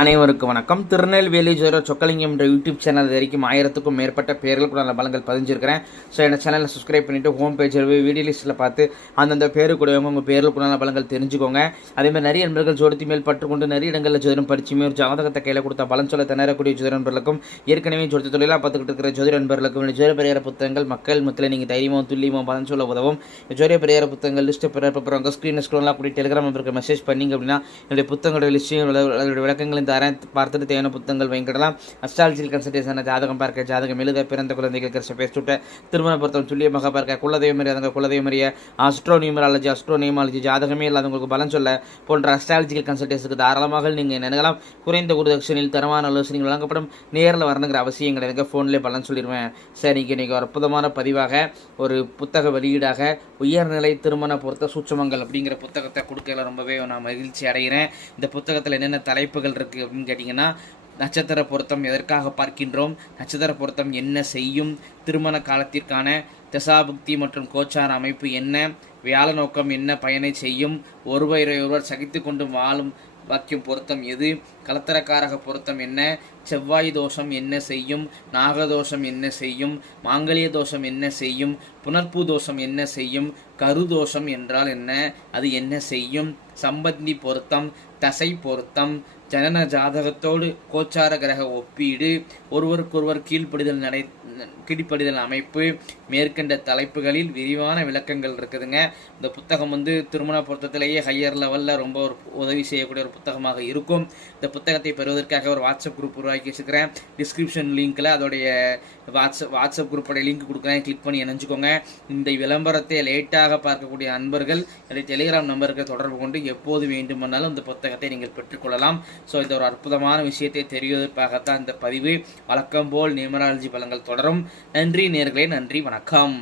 அனைவருக்கும் வணக்கம். திருநெல்வேலி ஜோரோ சொக்கலிங்கம் என்ற யூடியூப் சேனல் வரைக்கும் ஆயிரத்துக்கும் மேற்பட்ட பேர்களுக்கு நான் பலங்கள் பதிஞ்சிருக்கிறேன். ஸோ என்ன சேனலை சப்ஸ்கிரைப் பண்ணிவிட்டு ஹோம் பேஜில் போய் வீடியோ லிஸ்ட்டில் பார்த்து அந்தந்த பேருக்குடையவங்க உங்கள் பேர்களுக்குள்ள பலங்கள் தெரிஞ்சுக்கோங்க. அதேமாதிரி நிறைய நண்பர்கள் ஜோடத்தி மேல் பற்றுக்கொண்டு நிறைய இடங்களில் ஜோதிடம் படிச்சுமே ஒரு ஜாதகத்தை கையில் கொடுத்த பலன் சொல்ல திணறக்கூடிய ஜோதிட நண்பர்களுக்கும் ஏற்கனவே ஜோதி தொழிலாக பார்த்துக்கிட்டு இருக்கிற ஜோதிட நண்பர்களுக்கும் ஜோதிட பெரியார புத்தகங்கள் மக்கள் மத்தியில் நீங்கள் தைரியமும் துல்லியமாக பலன் சொல்ல உதவும். ஜோதிட பெரியார புத்தகங்கள் லிஸ்ட்டு பிறப்புறவங்க ஸ்க்ரீன் ஸ்க்ரோலாம் கூடிய டெலிகிராம் நம்பருக்கு மெசேஜ் பண்ணிங்க அப்படின்னா என்னுடைய புத்தகங்களுடைய லிஸ்ட்டையும் அதோடைய விளக்கங்களையும் தரேன் பார்த்துட்டு தேவையான புத்தகங்கள் வாங்கிடலாம் அஸ்ட்ராலஜிக்கல் கன்சல்டேஷன் ஜாதகம் பார்க்க ஜாதகம் எழுத பிறந்த குழந்தைகள் கிருஷ்ண பேசிவிட்டு திருமண பொருத்தம் துல்லியமாக பார்க்க குலதெய்வம் அறியாதவங்க குலதெய்வம் அறிய அஸ்ட்ரோ நியூமராலஜி அஸ்ட்ரோ நியூமாலஜி ஜாதகமே இல்லாதவங்களுக்கு பலன் சொல்ல போன்ற அஸ்ட்ராலஜிக்கல் கன்சல்டேஷனுக்கு தாராளமாக நீங்கள் நினைக்கலாம் குறைந்த குருதட்சணையில் தரமான ஆலோசனைகள் வழங்கப்படும். நேரில் வரணுங்கிற அவசியம் கிடையாது ஃபோன்லேயே பலன் சொல்லிடுவேன். சரி இன்றைக்கி ஒரு அற்புதமான பதிவாக ஒரு புத்தக வெளியீடாக உயர்நிலை திருமண பொருத்த சூட்சமங்கள் அப்படிங்கிற புத்தகத்தை கொடுக்கல ரொம்பவே நான் மகிழ்ச்சி அடைகிறேன். இந்த புத்தகத்தில் என்னென்ன தலைப்புகள் இருக்குது அப்படின்னு கேட்டிங்கன்னா நட்சத்திர பொருத்தம் எதற்காக பார்க்கின்றோம்? நட்சத்திர பொருத்தம் என்ன செய்யும்? திருமண காலத்திற்கான தசாபுக்தி மற்றும் கோச்சார அமைப்பு என்ன? வியாழ நோக்கம் என்ன? பயனை செய்யும்? ஒருவரை ஒருவர் சகித்து கொண்டு வாழும் வாக்கியம் பொருத்தம் எது? கலத்தரக்காரக பொருத்தம் என்ன? செவ்வாய் தோஷம் என்ன செய்யும்? நாகதோஷம் என்ன செய்யும்? மாங்கல்ய தோஷம் என்ன செய்யும்? புனர்ப்பு தோஷம் என்ன செய்யும்? கரு தோஷம் என்றால் என்ன? அது என்ன செய்யும்? சம்பந்தி பொருத்தம் தசை பொருத்தம் ஜனன ஜாதகத்தோடு கோச்சார கிரக ஒப்பீடு ஒருவருக்கொருவர் கீழ்ப்படிதல் நடை கீழ்ப்படிதல் அமைப்பு மேற்கண்ட தலைப்புகளில் விரிவான விளக்கங்கள் இருக்குதுங்க. இந்த புத்தகம் வந்து திருமண பொருத்தத்திலேயே ஹையர் லெவலில் ரொம்ப ஒரு உதவி செய்யக்கூடிய ஒரு புத்தகமாக இருக்கும். இந்த புத்தகத்தை பெறுவதற்காக ஒரு வாட்ஸ்அப் குரூப் உருவாக்கி வச்சுக்கிறேன் டிஸ்கிரிப்ஷன் லிங்க்கில் அதோடைய வாட்ஸ்அப் வாட்ஸ்அப் குரூப்போடைய லிங்க் கொடுக்குறேன். கிளிக் பண்ணி இணைஞ்சுக்கோங்க. இந்த விளம்பரத்தை லேட்டாக பார்க்கக்கூடிய அன்பர்கள் என்னுடைய டெலிகிராம் நம்பருக்கு தொடர்பு கொண்டு எப்போது வேண்டுமானாலும் இந்த புத்தகத்தை நீங்கள் பெற்றுக்கொள்ளலாம். ஸோ இது ஒரு அற்புதமான விஷயத்தை தெரிவதற்காகத்தான் இந்த பதிவு. வழக்கம் போல் நியூமராலஜி பலங்கள் தொடரும். நன்றி நேர்களே நன்றி வணக்கம்.